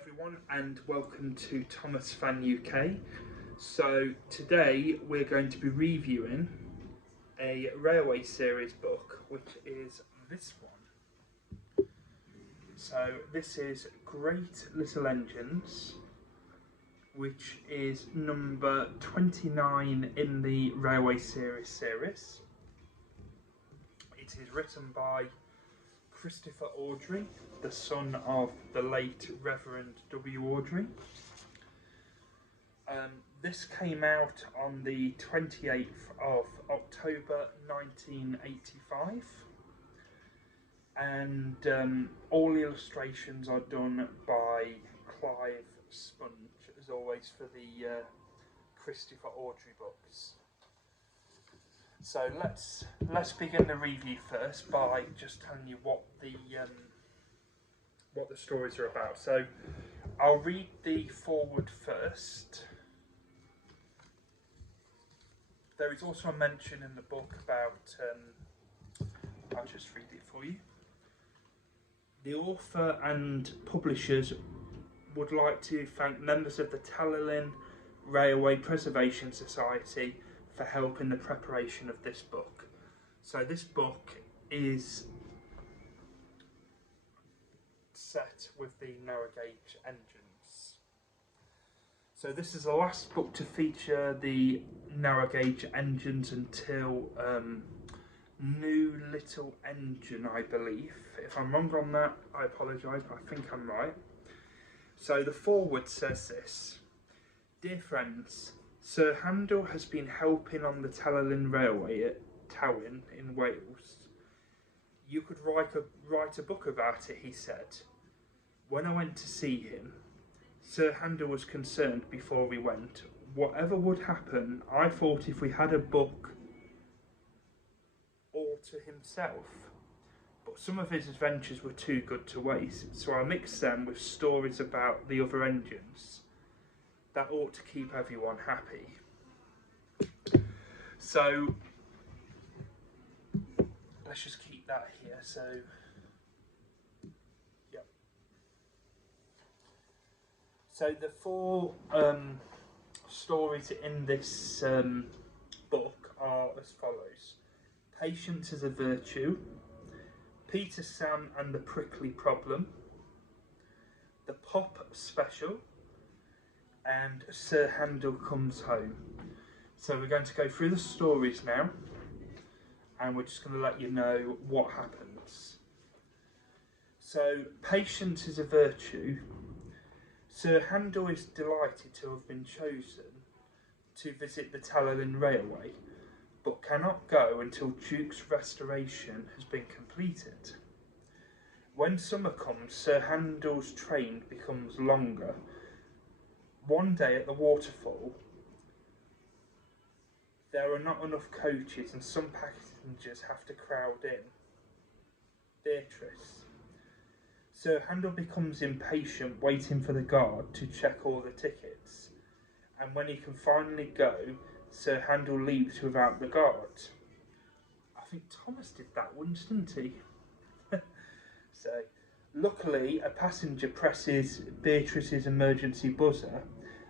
Everyone, and welcome to Thomas Fan UK. So today we're going to be reviewing a railway series book, which is this one. So this is Great Little Engines, which is number 29 in the railway series. It is written by Christopher Awdry, the son of the late Reverend W. Awdry. This came out on the 28th of October 1985, and all the illustrations are done by Clive Sponge, as always, for the Christopher Awdry books. So let's begin the review first by just telling you what the stories are about. So I'll read the foreword first. There is also a mention in the book about, I'll just read it for you. The author and publishers would like to thank members of the Talyllyn Railway Preservation Society for help in the preparation of this book. So this book is set with the narrow gauge engines. So this is the last book to feature the narrow gauge engines until New Little Engine, I believe. If I'm wrong on that, I apologise, but I think I'm right. So the foreword says this: "Dear friends, Sir Handel has been helping on the Talyllyn Railway at Talyllyn in Wales. You could write a book about it," he said. When I went to see him, Sir Handel was concerned before we went. Whatever would happen, I thought if we had a book all to himself. But some of his adventures were too good to waste, so I mixed them with stories about the other engines. That ought to keep everyone happy. So let's just keep that here. So yep. So the four stories in this book are as follows: Patience is a Virtue, Peter, Sam and the Prickly Problem, The Pop Special, and Sir Handel Comes Home. So we're going to go through the stories now, and we're just going to let you know what happens. So, Patience is a Virtue. Sir Handel is delighted to have been chosen to visit the Talyllyn Railway, but cannot go until Duke's restoration has been completed. When summer comes, Sir Handel's train becomes longer. One day at the waterfall, there are not enough coaches and some passengers have to crowd in. Beatrice. Sir Handel becomes impatient, waiting for the guard to check all the tickets, and when he can finally go, Sir Handel leaves without the guard. I think Thomas did that once, didn't he? So, luckily, a passenger presses Beatrice's emergency buzzer,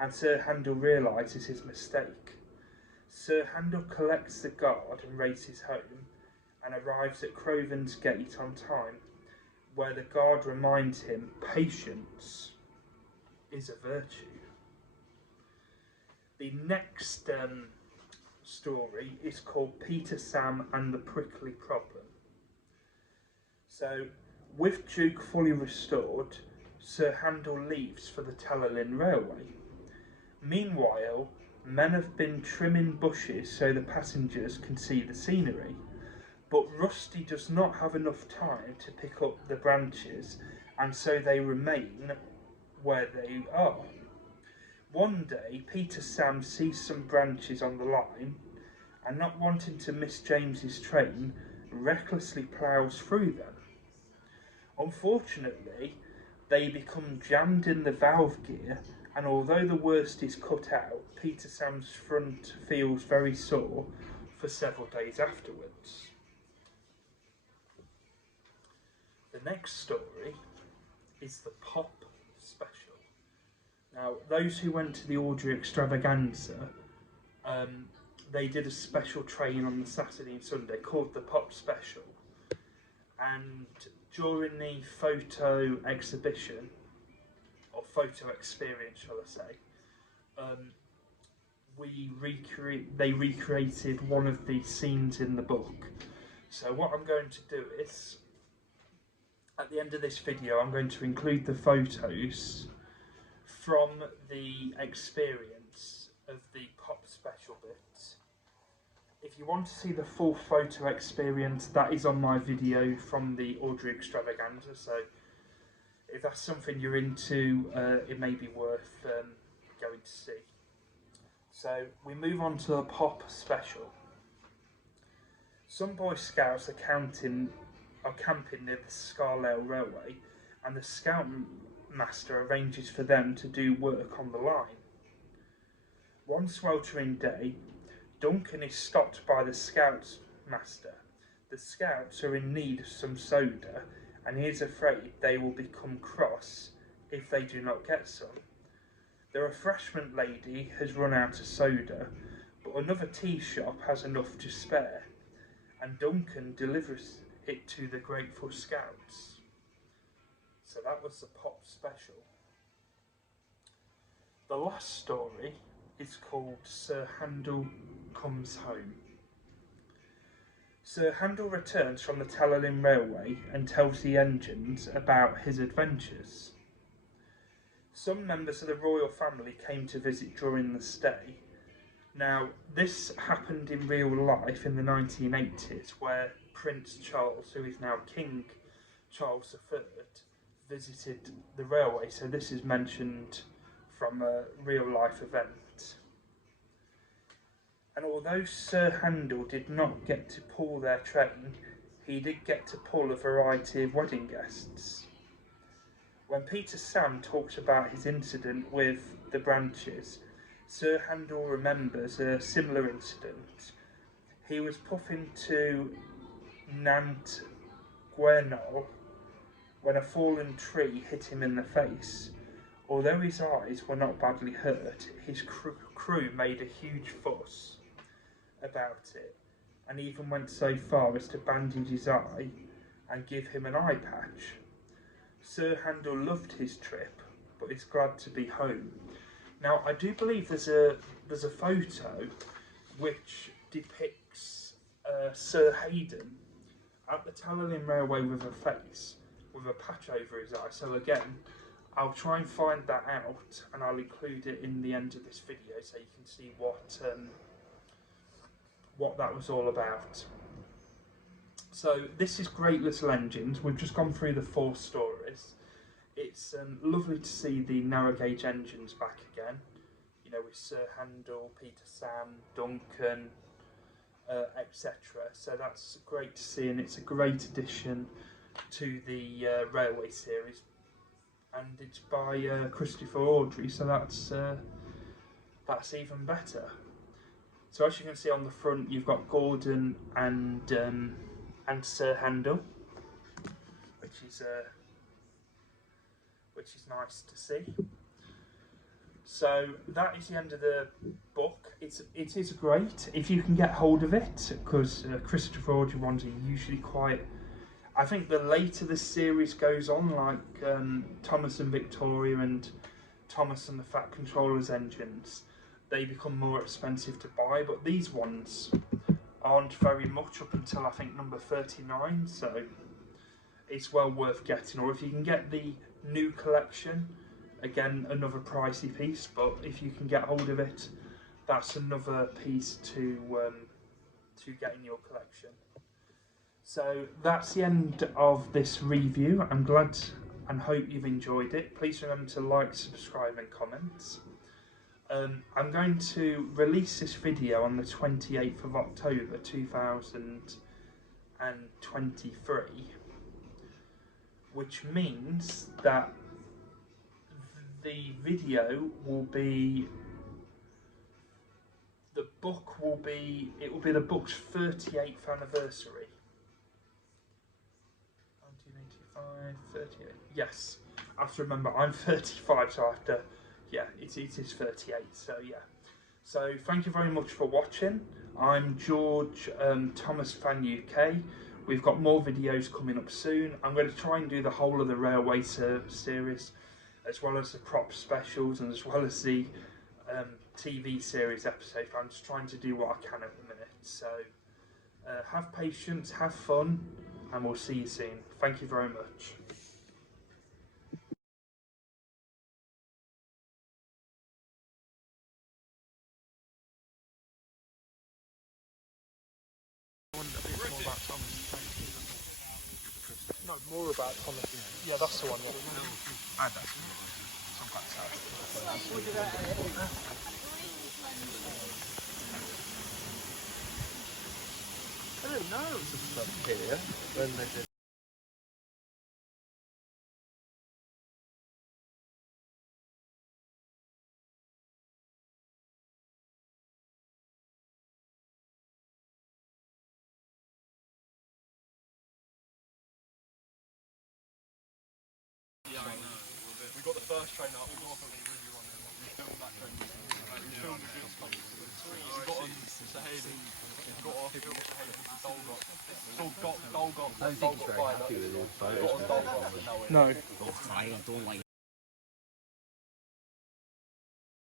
and Sir Handel realises his mistake. Sir Handel collects the guard and races home, and arrives at Crovan's gate on time, where the guard reminds him patience is a virtue. The next story is called Peter, Sam and the Prickly Problem. So, with Duke fully restored, Sir Handel leaves for the Talyllyn Railway. Meanwhile, men have been trimming bushes so the passengers can see the scenery, but Rusty does not have enough time to pick up the branches, and so they remain where they are. One day, Peter Sam sees some branches on the line, and not wanting to miss James's train, recklessly ploughs through them. Unfortunately, they become jammed in the valve gear, and although the worst is cut out, Peter Sam's front feels very sore for several days afterwards. The next story is The Pop Special. Now, those who went to the Awdry Extravaganza, they did a special train on the Saturday and Sunday called the Pop Special. And during the photo exhibition, or photo experience, shall I say, they recreated one of the scenes in the book. So what I'm going to do is, at the end of this video, I'm going to include the photos from the experience of the Pop Special bit. If you want to see the full photo experience, that is on my video from the Awdry Extravaganza, so if that's something you're into, it may be worth going to see. So we move on to the Pop Special. Some Boy Scouts are camping near the Talyllyn Railway, and the Scoutmaster arranges for them to do work on the line. One sweltering day, Duncan is stopped by the Scoutmaster. The Scouts are in need of some soda, and he is afraid they will become cross if they do not get some. The refreshment lady has run out of soda, but another tea shop has enough to spare, and Duncan delivers it to the grateful Scouts. So that was the Pop Special. The last story is called Sir Handel Comes Home. Sir Handel returns from the Talyllyn Railway and tells the engines about his adventures. Some members of the royal family came to visit during the stay. Now, this happened in real life in the 1980s, where Prince Charles, who is now King Charles III, visited the railway, so this is mentioned from a real life event. And although Sir Handel did not get to pull their train, he did get to pull a variety of wedding guests. When Peter Sam talks about his incident with the branches, Sir Handel remembers a similar incident. He was puffing to Nant Gwernol when a fallen tree hit him in the face. Although his eyes were not badly hurt, his crew made a huge fuss about it, and even went so far as to bandage his eye and give him an eye patch. Sir Handel loved his trip, but is glad to be home. Now, I do believe there's a photo which depicts Sir Haydn at the Talyllyn Railway with a patch over his eye. So again, I'll try and find that out, and I'll include it in the end of this video so you can see what that was all about. So this is Great Little Engines. We've just gone through the 4 stories. It's lovely to see the narrow gauge engines back again, you know, with Sir Handel, Peter Sam, Duncan, etc. So that's great to see, and it's a great addition to the railway series, and it's by Christopher Awdry, so that's even better. So as you can see on the front, you've got Gordon and Sir Handel, which is nice to see. So that is the end of the book. It is great if you can get hold of it, because Christopher Awdry ones are usually quite. I think the later the series goes on, like Thomas and Victoria and Thomas and the Fat Controller's engines, they become more expensive to buy. But these ones aren't very much up until I think number 39, so it's well worth getting. Or if you can get the new collection, again another pricey piece, but if you can get hold of it, that's another piece to get in your collection. So that's the end of this review. I'm glad and hope you've enjoyed it. Please remember to like, subscribe and comment. I'm going to release this video on the 28th of October 2023, which means that the video will be, it will be the book's 38th anniversary. 1985, 38, yes. I have to remember, I'm 35, so I have to yeah, it is 38. So yeah. So thank you very much for watching. I'm George, Thomas Fan UK. We've got more videos coming up soon. I'm going to try and do the whole of the railway series, as well as the prop specials and as well as the TV series episode. I'm just trying to do what I can at the minute. So have patience, have fun, and we'll see you soon. Thank you very much. No, more about Thomas. Yeah, that's the one. Yeah. Add that. Some kind of I didn't know it was a stuff here when they did. Yeah, I know. We got the first train up. We filmed that train. We filmed the good stuff. We got on Sahedi. We got off. We filmed Sahedi. Dol got. I don't think he's very happy with his photos. No.